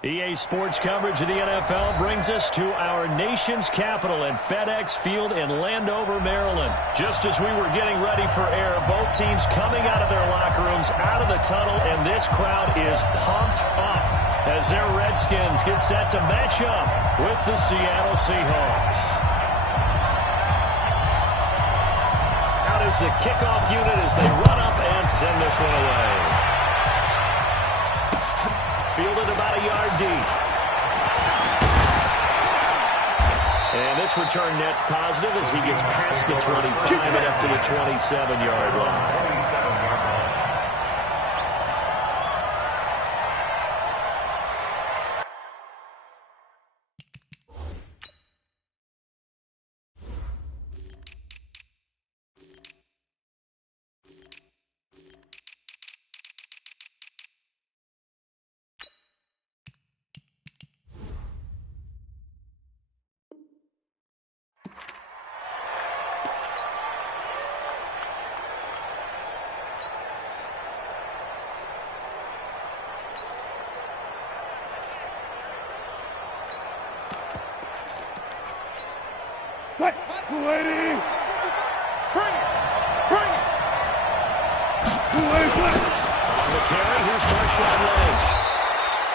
EA Sports coverage of the NFL brings us to our nation's capital at FedEx Field in Landover, Maryland. Just as we were getting ready for air, both teams coming out of their locker rooms, out of the tunnel, and this crowd is pumped up as their Redskins get set to match up with the Seattle Seahawks. Out is the kickoff unit as they run up and send this one away. Fielded about a yard deep. And this return net's positive as he gets past the 25 and up to the 27-yard line.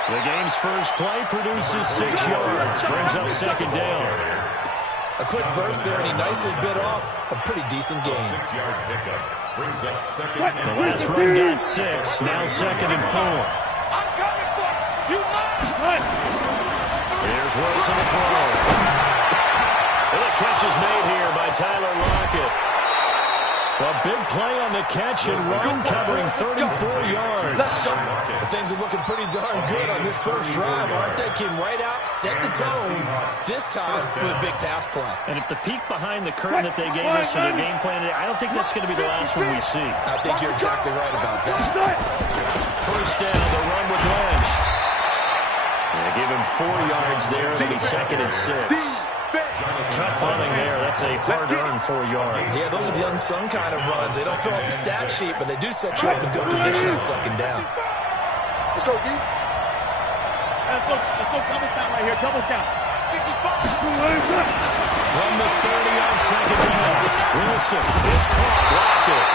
The game's first play produces 6 yards, brings up second down. A quick burst there, and he nicely bit off a pretty decent game. 6-yard pickup brings up second. The last run got 6, now second and 4. I'm coming for you. You must. Here's Wilson to throw. And the catch is made here by Tyler Lockett. A big play on the catch and run, covering 34 yards. Things are looking pretty darn good on this first drive, aren't they? Came right out, set the tone, this time with a big pass play. And if the peek behind the curtain that they gave us for their game plan today, I don't think that's going to be the last one we see. I think you're exactly right about that. First down, the run with Lynch. They give him 4 yards there. It'll be second and 6. Tough running there. That's a hard-earned 4 yards. Yeah, those are the unsung kind of runs. They don't fill up the stat sheet, but they do set you up in good position on second down. Let's go, D. Let's go double count right here. Double count. 55. From the 30 on second down. Wilson is caught. Lockett.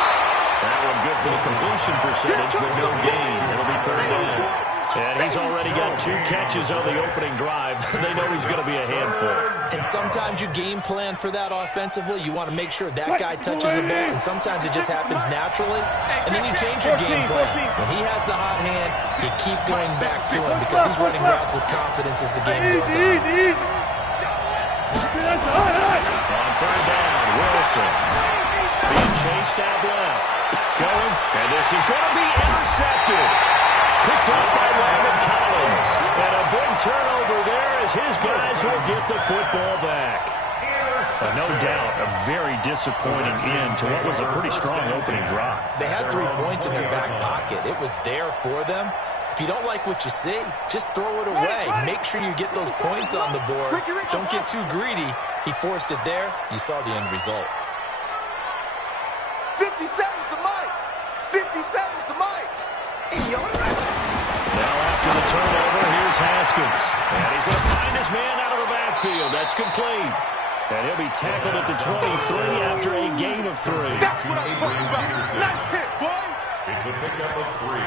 That one good for the completion percentage, but no gain. It'll be third down. And he's already got 2 catches on the opening drive. They know he's going to be a handful. And sometimes you game plan for that offensively. You want to make sure that guy touches the ball, and sometimes it just happens naturally. And then you change your game plan. When he has the hot hand, you keep going back to him because he's running routes with confidence as the game goes on. On third down, Wilson being chased out left. Going, and this is going to be intercepted. Picked up by Landon Collins. And a big turnover there as his guys will get the football back. No doubt, a very disappointing end to what was a pretty strong opening drive. They had 3 points in their back pocket. It was there for them. If you don't like what you see, just throw it away. Make sure you get those points on the board. Don't get too greedy. He forced it there. You saw the end result. 57's the mic. 57's the mic. In your Now after the turnover, here's Haskins. And he's going to find his man out of the backfield. That's complete. And he'll be tackled at the 23 after a gain of 3. That's what I'm talking about. Nice hit, boy. It's a pickup of 3.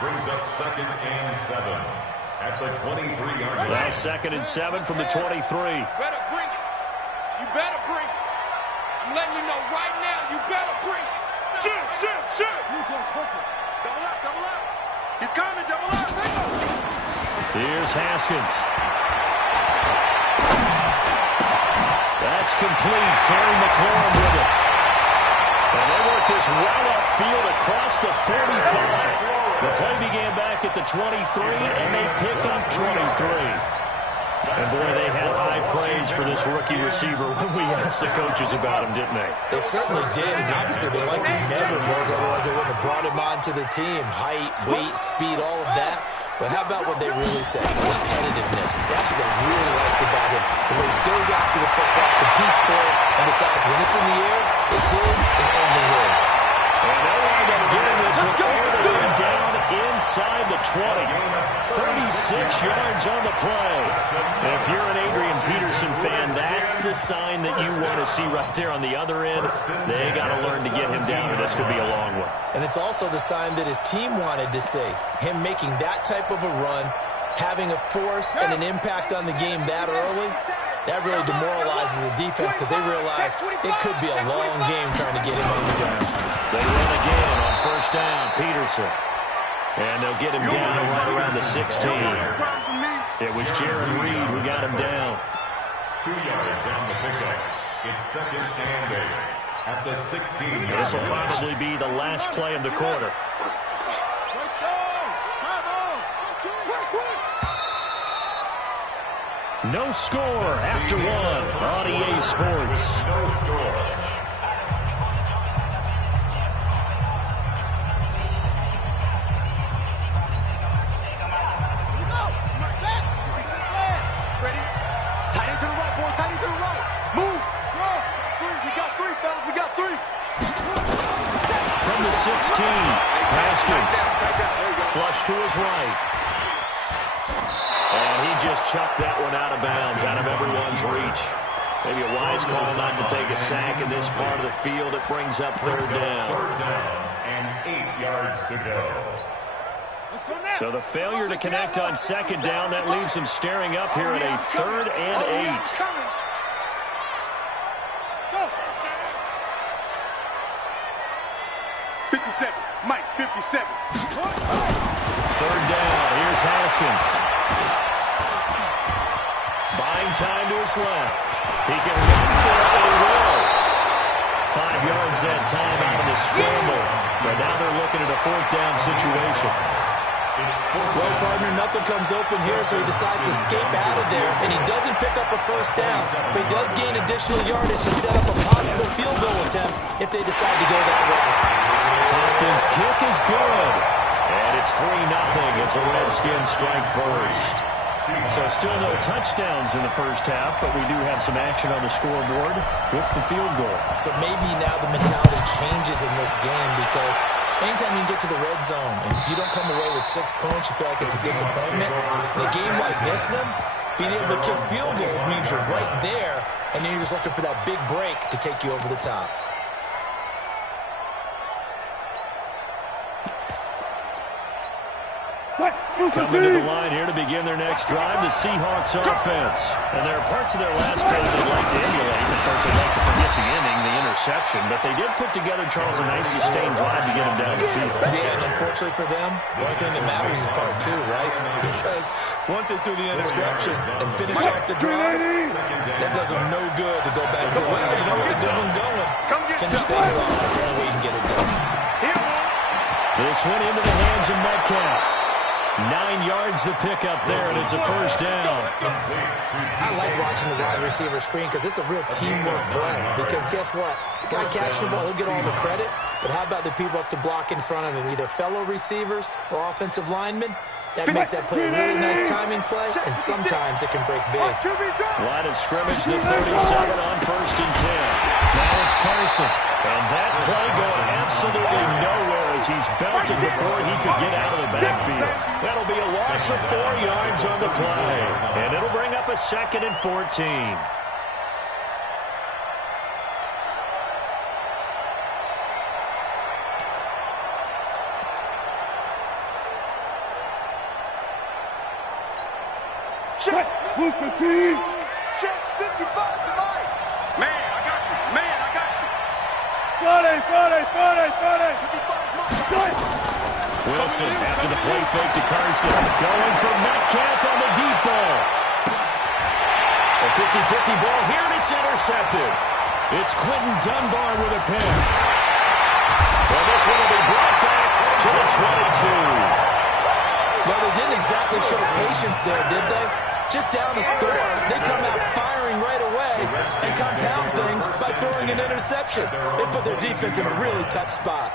Brings up second and 7 at the 23-yard line. Now second and 7 from the 23. Better bring it. You better bring it. I'm letting you know right now, you better bring it. Shoot. You just hook it. Double up. He's coming, double up. Here's Haskins. That's complete. Terry McLaurin with it. And they work this well upfield across the 35. The play began back at the 23, and they pick up 23. And boy, they had high praise for this rookie receiver when we asked the coaches about him, didn't they? They certainly did, and obviously they liked his measurables, otherwise they wouldn't have brought him onto the team. Height, weight, speed, all of that. But how about what they really said? Competitiveness. That's what they really liked about him. The way he goes after the football, competes for it, and decides when it's in the air, it's his and only his. And they'll wind up getting this one all the way down inside the the 20. 36 yards on the play. And if you're an Adrian Peterson fan, that's the sign that you want to see right there on the other end. They got to learn to get him down, or this could be a long one. And it's also the sign that his team wanted to see. Him making that type of a run, having a force and an impact on the game that early, that really demoralizes the defense because they realize it could be a long game trying to get him on the ground. They run again on first down, Peterson. And they'll get him down right around the 16. It was Jaron Reed who got him down. 2 yards on the pickup. It's second and 8 at the 16-yard line. This will probably be the last play of the quarter. No score after one on EA Sports. No score. From the 16, Haskins. Flush to his right. And he just chucked that one out of bounds, out of everyone's reach. Maybe a wise call not to take a sack in this part of the field. It brings up third down. Third down and 8 yards to go. So the failure to connect on second down, that leaves him staring up here at a third and 8. Mike, 57. Third down. Here's Haskins. Buying time to his left. He can run for it, and he will. 5 yards that time out of the scramble. But now they're looking at a fourth down situation. Well, partner, nothing comes open here, so he decides to escape out of there, and he doesn't pick up a first down, but he does gain additional yardage to set up a possible field goal attempt if they decide to go that way. Hopkins' kick is good. And it's 3-0 as the Redskins strike first. So still no touchdowns in the first half, but we do have some action on the scoreboard with the field goal. So maybe now the mentality changes in this game because anytime you get to the red zone, and if you don't come away with 6 points, you feel like it's a disappointment. In a game like this one, being able to kick field goals means you're right there, and then you're just looking for that big break to take you over the top. Coming to the line here to begin their next drive, the Seahawks offense. And there are parts of their last play they'd like to emulate. Of course, they'd like to forget the inning, the interception. But they did put together, Charles, a nice sustained drive to get him down the field. Yeah, and unfortunately for them, the only thing that matters is part two, right? Because once they threw the interception and finished off the drive, that does them no good to go back and say, well, you know what, a good one going. Finish things off. That's the only way you can get it done. This one into the hands of Metcalf. 9 yards to pick up there, and it's a first down. I like watching the wide receiver screen because it's a real teamwork play. Because guess what? The guy catching the ball, he'll get all the credit. But how about the people up to block in front of him, either fellow receivers or offensive linemen? That makes that play a really nice timing play, and sometimes it can break big. Line of scrimmage, the 37 on first and 10. Now it's Carson. And that play going absolutely nowhere as he's belted before he could get out of the backfield. That'll be a loss of 4 yards on the play. And it'll bring up a second and 14. Check. Check 55 to Mike. Man, I got you. Man, I got you. 40. Wilson after the play fake to Carson. Going for Metcalf on the deep ball. A 50-50 ball here, and it's intercepted. It's Quentin Dunbar with a pick. Well, this one will be brought back to the 22. Well, they didn't exactly show patience there, did they? Just down a score, they come out firing right away and compound things by throwing an interception. They put their defense in a really tough spot.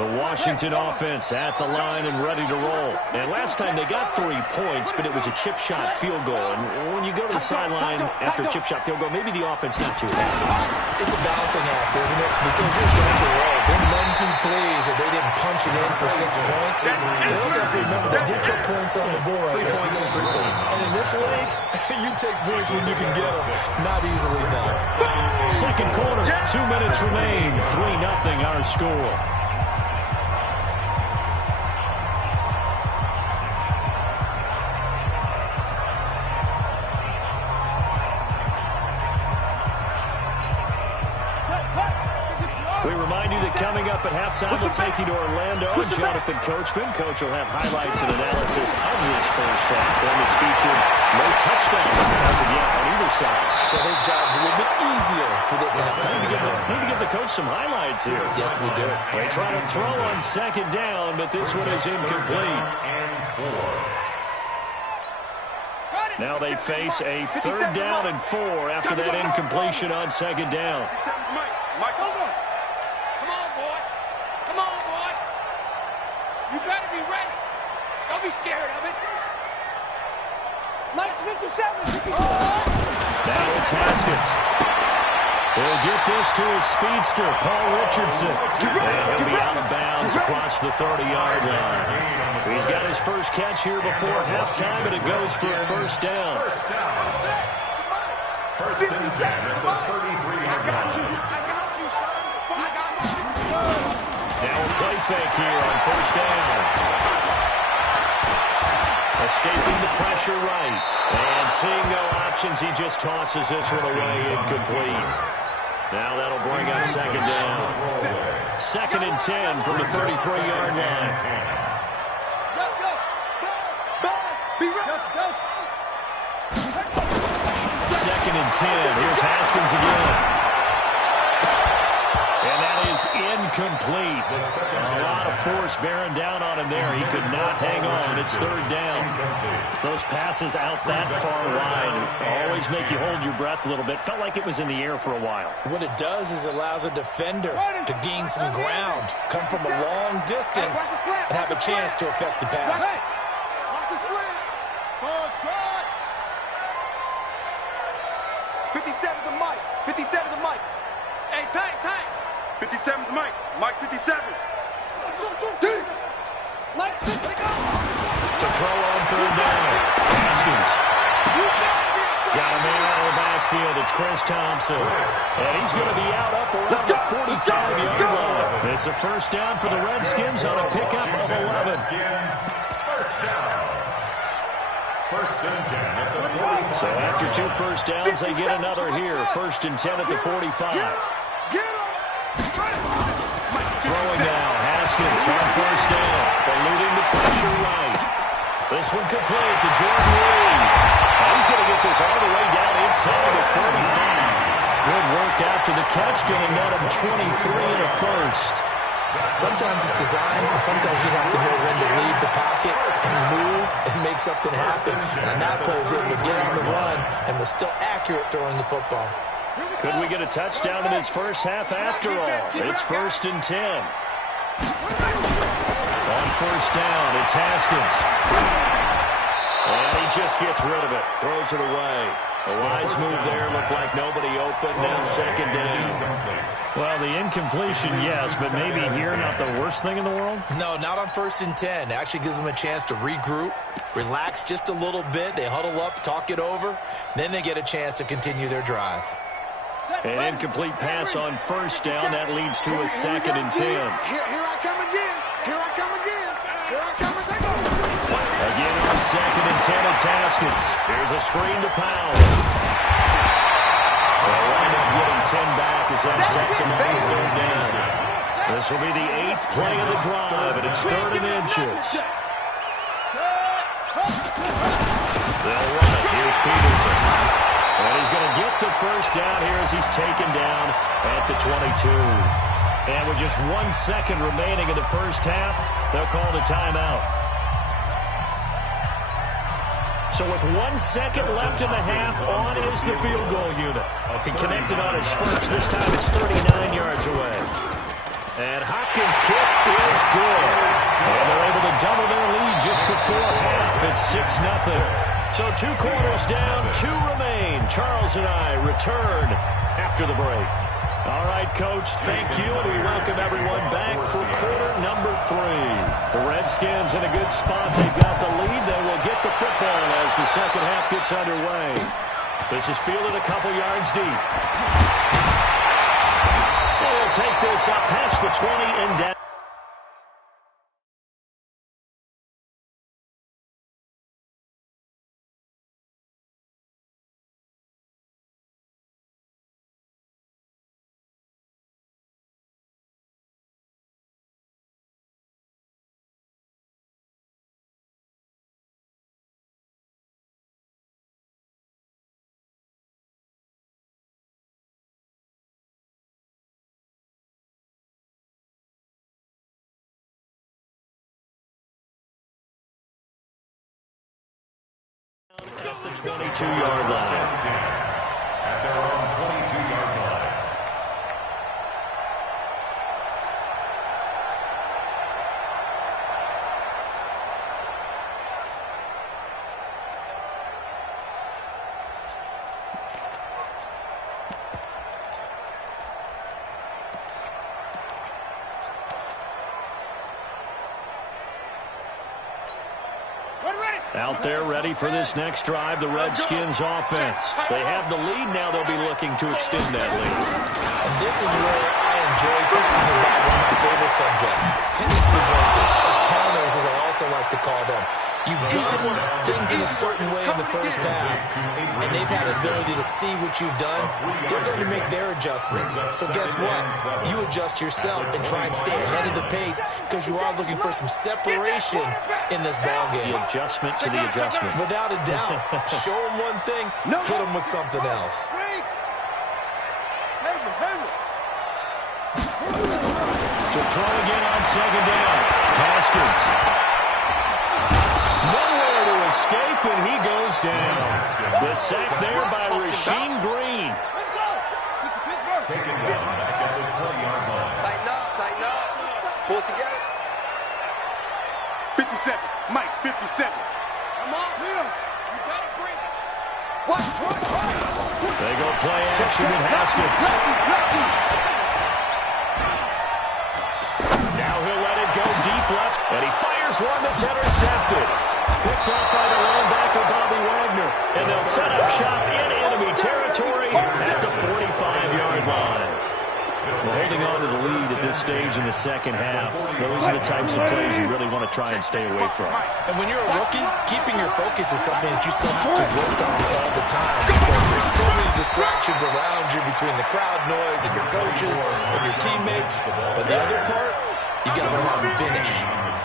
The Washington offense at the line and ready to roll. And last time they got 3 points, but it was a chip shot field goal. And when you go to the sideline after a chip shot field goal, maybe the offense not too happy. It's a balancing act, isn't it? Because you're exactly right. They're none too pleased that they didn't punch it in for 6 points. They also have to remember they did put points on the board. 3 points is 3 points. And in this league, you take points when you can get them. Not easily, no. Second quarter, 2 minutes remain. 3-0 our score. We remind you that coming up at halftime, we'll take you to Orlando. Jonathan Coachman. Coach will have highlights and analysis of this first half. And it's featured no touchdowns as of yet on either side. So his job's a little bit easier for this halftime. Need to give the coach some highlights here. Yes, we do. They try to throw on second down, but this one is incomplete. Now they face a 3rd down and 4 after that incompletion on second down. Mike, hold on. Come on, boy. Come on, boy. You better be ready. Don't be scared of it. Mike's 57. Now it's Haskins. He'll get this to his speedster, Paul Richardson. And he'll be out of bounds across the 30-yard line. He's got his first catch here before halftime, and it goes for a first down. First and 10 at the 33-yard line. Now a play fake here on first down. Escaping the pressure right. And seeing no options, he just tosses this one away incomplete. Now that'll bring up second down. 2nd and 10 from the 33-yard line. Second and 10. Here's Haskins again. And that is incomplete. A lot of force bearing down on him there. He could not hang on. It's 3rd down. Those passes out that far wide always make you hold your breath a little bit. Felt like it was in the air for a while. What it does is it allows a defender to gain some ground, come from a long distance, and have a chance to affect the pass. Watch the slant. Ball try. 57 to Mike. 57 to Mike. Hey, Tank. 57 to Mike. Mike 57. Mike's 50 to go. To throw on 3rd down. Haskins. Got a man out of the backfield. It's Chris Thompson. And he's going to be out up around the 45-yard line. It's a first down for the Redskins on a pickup of 11. First down. First and 10 at the 45. So after 2 first downs, they get another here. 1st and 10 at the 45. Throwing now, Haskins on first down, eluding the pressure right. This one complete to Jordan Reed. He's going to get this all the way down inside the 45. Good work after the catch, going to net him 23 and a first. Sometimes it's designed, and sometimes you just have to know when to leave the pocket and move and make something happen. And that play was able to get on the run and was still accurate throwing the football. Could we get a touchdown in this first half after all? It's 1st and 10. On first down, it's Haskins. And he just gets rid of it, throws it away. A wise move there, looked like nobody open, now second down. Well, the incompletion, yes, but maybe here not the worst thing in the world? No, not on 1st and 10. It actually gives them a chance to regroup, relax just a little bit. They huddle up, talk it over, then they get a chance to continue their drive. An incomplete pass on first down. That leads to a 2nd and 10. Here I come again. Here I come again. Here I come again. Again on 2nd and 10, it's Haskins. Here's a screen to Powell. They'll wind up getting 10 back as that sets them up for 3rd down. This will be the 8th play of the drive, and it's 3rd and inches. They'll run it. Here's Peterson. And he's going to get the first down here as he's taken down at the 22. And with just 1 second remaining in the first half, they'll call the timeout. So with 1 second left in the half, on is the field goal unit. He connected on his first. This time it's 39 yards away. And Hopkins' kick is good. And they're able to double their lead just before half. It's 6-0. So 2 quarters down, 2 remain. Charles and I return after the break. All right, Coach, thank you, and we welcome everyone back for quarter number 3. The Redskins in a good spot. They've got the lead. They will get the football as the second half gets underway. This is fielded a couple yards deep. They'll take this up past the 20 and down. At the 22-yard line. At their own 22-yard line. Out there ready for this next drive, the Redskins offense. They have the lead. Now they'll be looking to extend that lead. And this is where I enjoy talking about one of my favorite subjects, tendency breakers, or counters as I also like to call them. You've done things in a certain way in the first half, and they've had the ability to see what you've done. They're going to make their adjustments. So guess what? You adjust yourself and try and stay ahead of the pace because you are looking for some separation in this ballgame. The adjustment to the adjustment. Without a doubt. Show them one thing, hit them with something else. To throw again on second down. Haskins. Nowhere to escape, and he goes down. The sack there by Rasheem Green. Let's go. Taken down back at the 20-yard line. Tighten up, tighten up. Pull it together. 57. Mike, 57. Come on. You better bring it. What? They go play action with Haskins. Now he'll let it go deep left, and he fires one that's intercepted. Picked off by the linebacker, Bobby Wagner. And they'll set up shop in enemy territory at the 45-yard line. Well, holding on to the lead at this stage in the second half, those are the types of plays you really want to try and stay away from. And when you're a rookie, keeping your focus is something that you still have to work on all the time because there's so many distractions around you between the crowd noise and your coaches and your teammates. But the other part, you got to learn how to finish.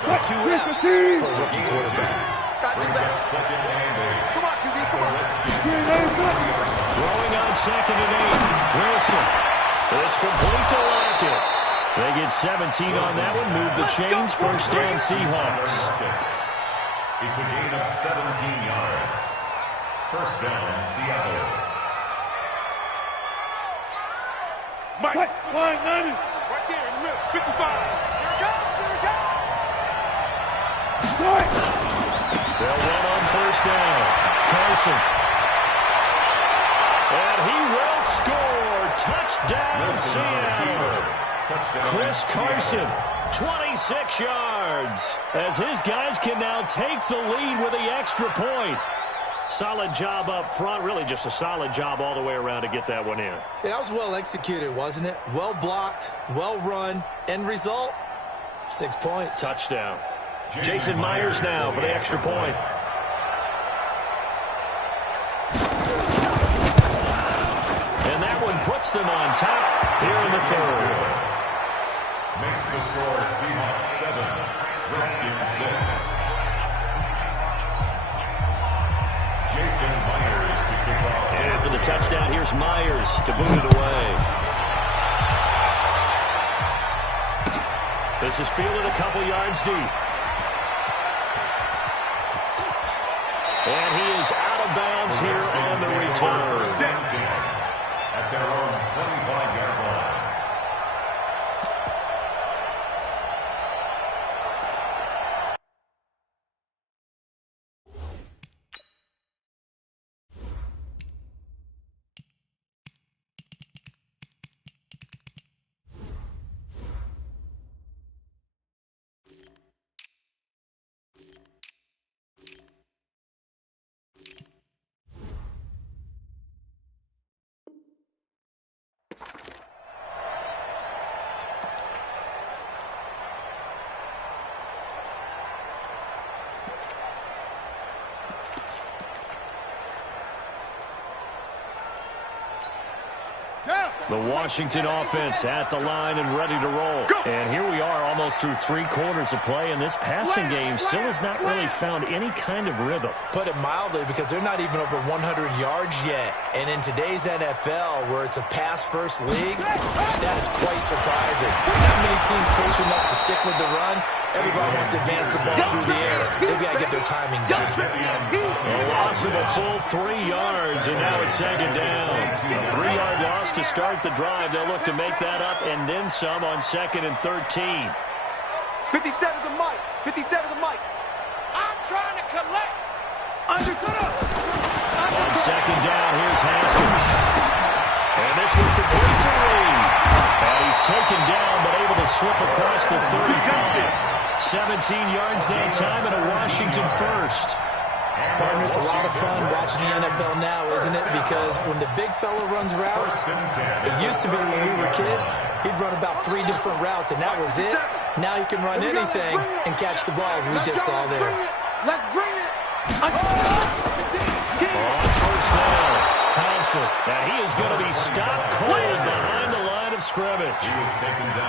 The 2 F's for a rookie quarterback. Second and 8. Come on, QB, come on. Throwing on second and 8. Wilson. It's complete to Lockett. They get 17 on that one. Move the chains. First down, Seahawks. It's a gain of 17 yards. First down, Seattle. Mike, line 90. Right there in the middle, 55. Here it comes, here it comes. They'll run on first down. Carson. And he will score. Touchdown, Seattle. Chris Carson, 26 yards. As his guys can now take the lead with the extra point. Solid job up front. Really just a solid job all the way around to get that one in. That was well executed, wasn't it? Well blocked, well run. End result, 6 points. Touchdown. Jason Myers now for the extra point. And that one puts them on top here in the third. Makes the score Seahawks 7, Redskins 6. Jason Myers to kick off. And after the touchdown, here's Myers to boot it away. This is fielded a couple yards deep. And he is out of bounds here on the return. At their own 25-yard line. The Washington offense at the line and ready to roll. And here we are almost through 3 quarters of play, and this passing game still has not really found any kind of rhythm. Put it mildly, because they're not even over 100 yards yet. And in today's NFL, where it's a pass-first league, that is quite surprising. Not many teams patient enough to stick with the run. Everybody wants to advance the ball through the air. They've got to get their timing down. A loss of a full 3 yards, and now it's second down. A 3-yard loss to start the drive. They'll look to make that up and then some on 2nd and 13. 57 to Mike. 57 to Mike. I'm trying to collect. Undercut up. On 2nd down, here's Haskins. And this one complete to Reed. And he's taken down, but able to slip across the 35. 17 yards that time, and a Washington first. Partner, it's a lot of fun watching the NFL now, isn't it? Because when the big fella runs routes, it used to be when we were kids, he'd run about 3 different routes, and that was it. Now he can run anything and catch the balls we just saw there. Let's bring it. On first down, Thompson. And he is going to be stopped cold behind the line of scrimmage.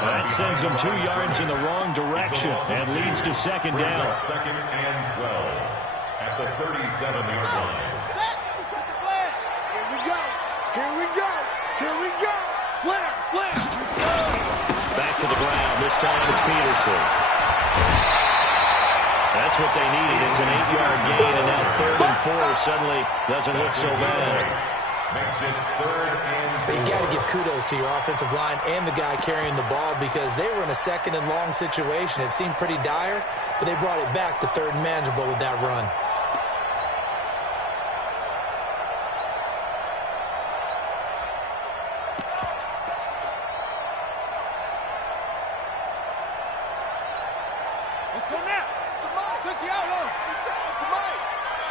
That sends him 2 yards in the wrong direction and leads to second down. 2nd and 12 at the 37-yard line. Here we go. Here we go. Here we go. Slam, slam. Back to the ground. This time it's Peterson. That's what they needed. It's an 8-yard gain, and now 3rd and 4 suddenly doesn't look so bad. Makes it 3rd and 4. But you got to give kudos to your offensive line and the guy carrying the ball, because they were in a 2nd and long situation. It seemed pretty dire, but they brought it back to 3rd and manageable with that run. Let's go now. Come on. Touch the outlaw. Come on.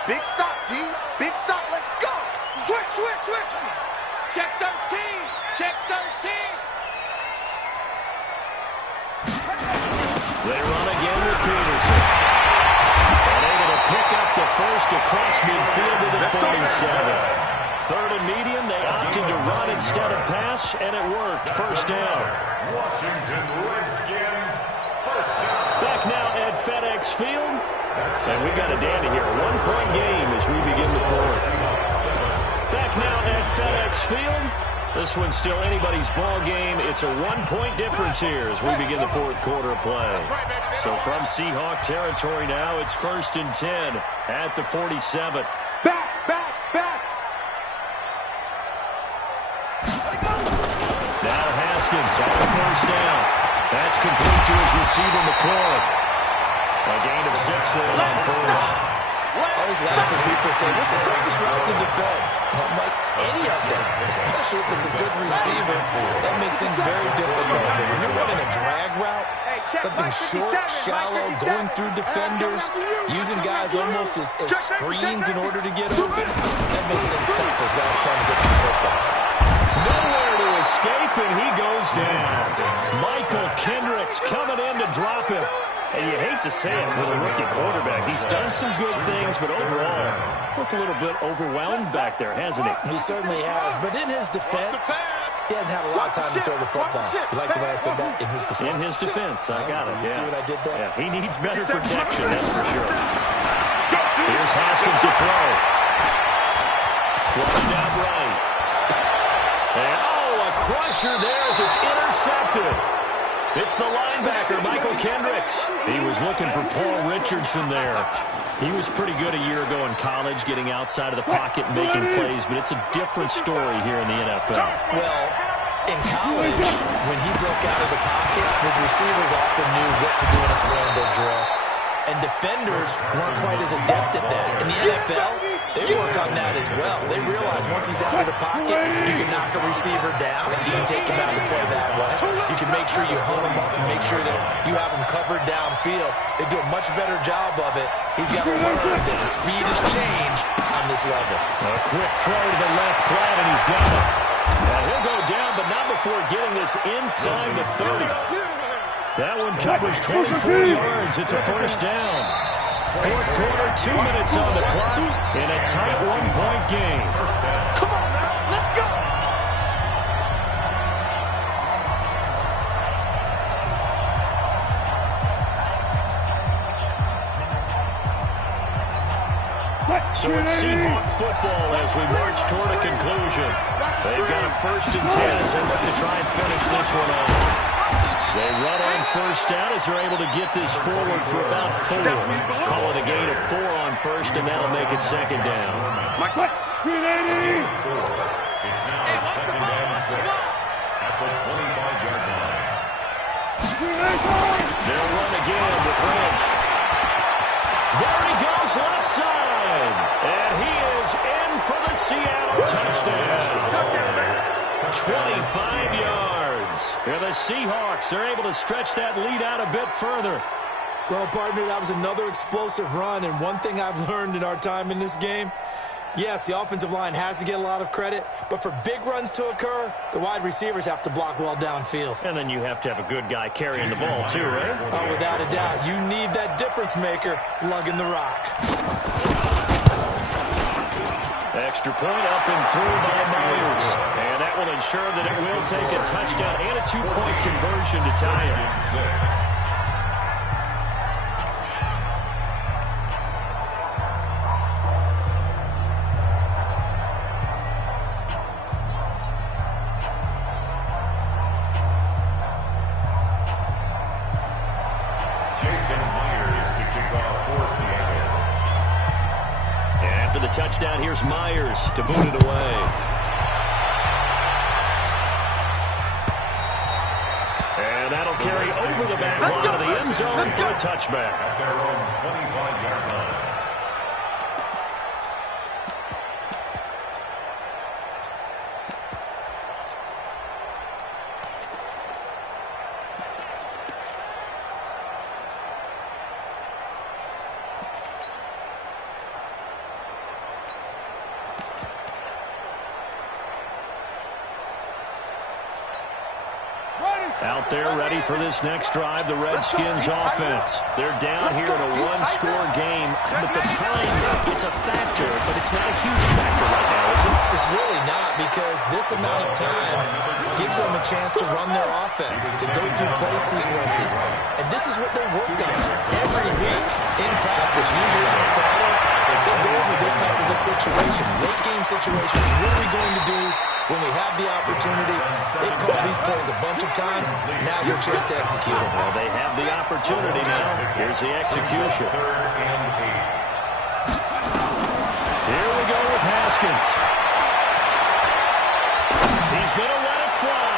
Big stop, D. Big stop. Let's go. Switch, switch, switch. Check 13. Check 13. They run again with Peterson. And able to pick up the first across midfield to the 47. 3rd and medium, they opted to run instead of pass, and it worked. First down. Washington Redskins, first down. Back now at FedEx Field. And we got a dandy here. 1-point game as we begin the 4th. Back now at FedEx Field. This one's still anybody's ball game. It's a 1-point difference here as we begin the 4th quarter of play. So from Seahawk territory now, it's 1st and 10 at the 47. Back, back, back. Now Haskins on the first down. That's complete to his receiver, McCoy. A gain of 6 there on first. I always laugh when people say, what's the toughest route to defend? And I'm like, any of them, especially if it's a good receiver. That makes things very difficult. But when you're running a drag route, something short, shallow, going through defenders, using guys almost as screens in order to get open, that makes things tough for guys trying to get to the football. Nowhere to escape, and he goes down. Michael Kendricks coming in to drop him. And you hate to say it with a rookie quarterback. He's done some good things, but overall, looked a little bit overwhelmed back there, hasn't he? He certainly has. But in his defense, he hasn't had a lot of time to throw the football. You like the way I said that? In his defense. In his defense, I got it. You see what I did there? Yeah, he needs better protection, that's for sure. Here's Haskins to throw. Flushed out right. And, a crusher there as it's intercepted. It's the linebacker, Michael Kendricks. He was looking for Paul Richardson there. He was pretty good a year ago in college, getting outside of the pocket and making plays, but it's a different story here in the NFL. Well, in college, when he broke out of the pocket, his receivers often knew what to do in a scramble drill. And defenders weren't quite as adept at that. In the NFL, they work on that as well. They realize once he's out of the pocket, you can knock a receiver down. You can take him out to play that way. You can make sure you hold him up and make sure that you have him covered downfield. They do a much better job of it. He's got to learn that the speed has changed on this level. A quick throw to the left flat, and he's got it. Now he'll go down, but not before getting this inside the 30. That one covers 24 yards. It's a first down. 4th quarter, 2 minutes on the clock, in a tight 1-point game. Come on now, let's go. So it's Seahawk football as we march toward a conclusion. They've got a 1st and 10 as they look to try and finish this one off. They run on 1st down as they're able to get this forward for about 4. Call it a gain of 4 on 1st, and that'll make it 2nd down. It's now 2nd and 6 at the 25-yard line. They'll run again with Lynch. There he goes left side. And he is in for the Seattle touchdown. 25 yards. And the Seahawks are able to stretch that lead out a bit further. Well, partner, that was another explosive run. And one thing I've learned in our time in this game, yes, the offensive line has to get a lot of credit, but for big runs to occur, the wide receivers have to block well downfield. And then you have to have a good guy carrying the ball too, right? Oh, without a doubt. You need that difference maker lugging the rock. Extra point up and through by Myers. And that will ensure that it will take a touchdown and a 2-point conversion to tie it. Touchdown, here's Myers to boot it away. And that'll carry over the back line of the end zone for a touchback. At their own 25-yard line. Out there ready for this next drive, the Redskins offense. They're down here in a one-score game, but the time, it's a factor, but it's not a huge factor right now, is it? It's really not, because this amount of time gives them a chance to run their offense, to go through play sequences. And this is what they work on every week in practice, usually on a Friday. They go over this type of a situation, late game situation. What are we going to do when we have the opportunity? They've called these plays a bunch of times. Now's their chance to execute them. Well, they have the opportunity now. Here's the execution. 3rd and 8. Here we go with Haskins. He's going to let it fly.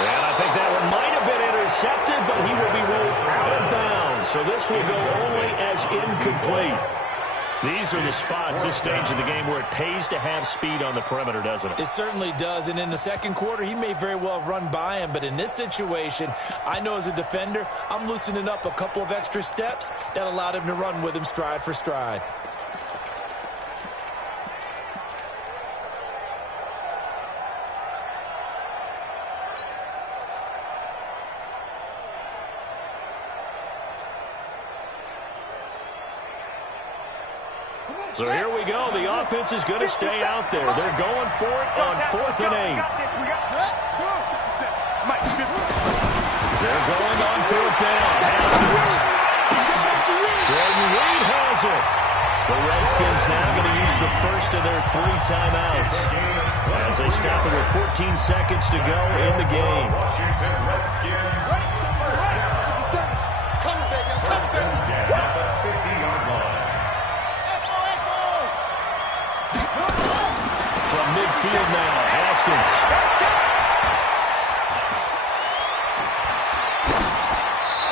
And I think that one might have been intercepted, but he will be ruled out of bounds. So this will go only as incomplete. These are the spots, this stage of the game, where it pays to have speed on the perimeter, doesn't it? It certainly does, and in the second quarter, he may very well have run by him, but in this situation, I know as a defender, I'm loosening up a couple of extra steps that allowed him to run with him stride for stride. So here we go. The offense is going to stay out there. They're going for it on 4th and 8. They're going on 4th down. Haskins. Jordan Reed has it. The Redskins now going to use the first of their 3 timeouts as they stop it with 14 seconds to go in the game. Washington Redskins. First and 10 at the 50-yard line. From midfield now, Haskins.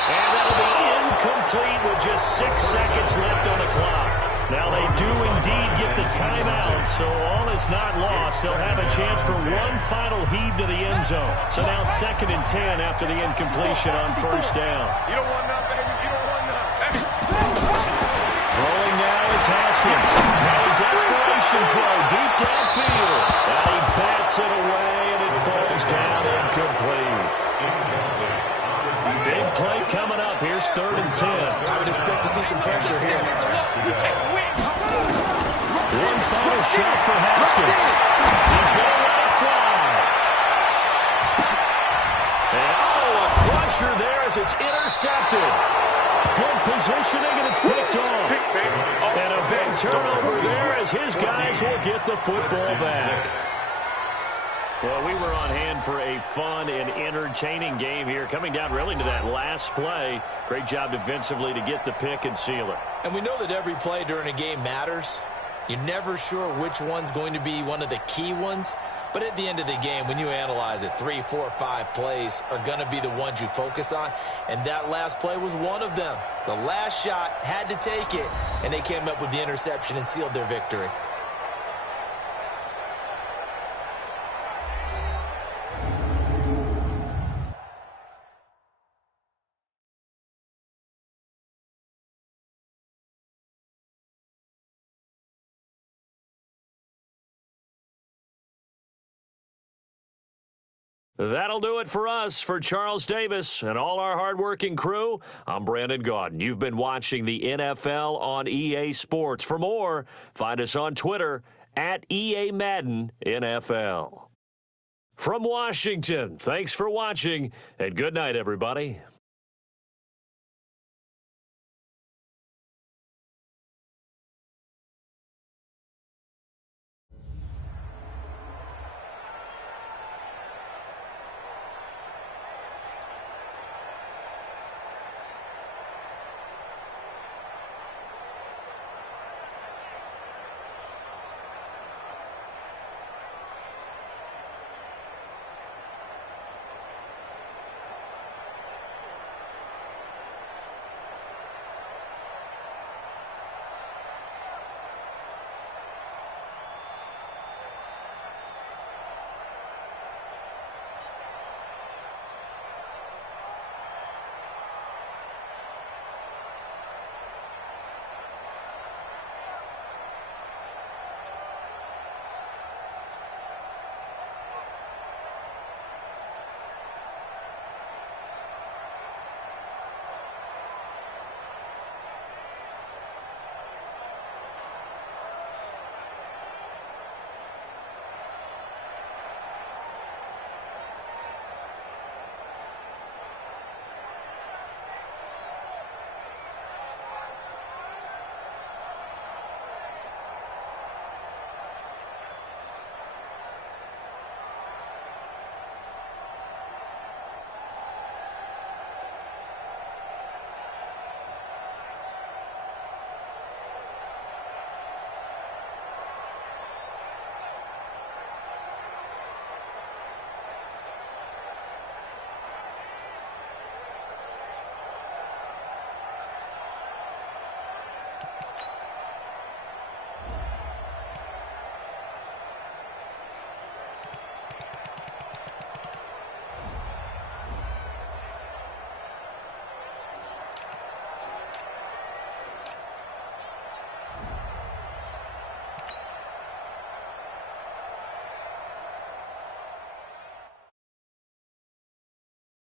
And that'll be incomplete with just 6 seconds left on the clock. Now they do indeed get the timeout, so all is not lost. They'll have a chance for one final heave to the end zone. So now 2nd and 10 after the incompletion on 1st down. You don't want none, baby. You don't want none. Throwing now is Haskins. Now a desperation throw deep downfield. Now he bats it away, and it falls down incomplete. Big play coming up. Here's 3rd and 10. I would expect to see some pressure here. One final shot for Haskins. He's going to let it fly. And a crusher there as it's intercepted. Good positioning, and it's picked off. And a big turnover there as his guys will get the football back. Well, we were on hand for a fun and entertaining game here, coming down really to that last play. Great job defensively to get the pick and seal it. And we know that every play during a game matters. You're never sure which one's going to be one of the key ones. But at the end of the game, when you analyze it, 3, 4, 5 plays are going to be the ones you focus on. And that last play was one of them. The last shot had to take it, and they came up with the interception and sealed their victory. That'll do it for us. For Charles Davis and all our hardworking crew, I'm Brandon Gaudin. You've been watching the NFL on EA Sports. For more, find us on Twitter at EA Madden NFL. From Washington, thanks for watching, and good night, everybody.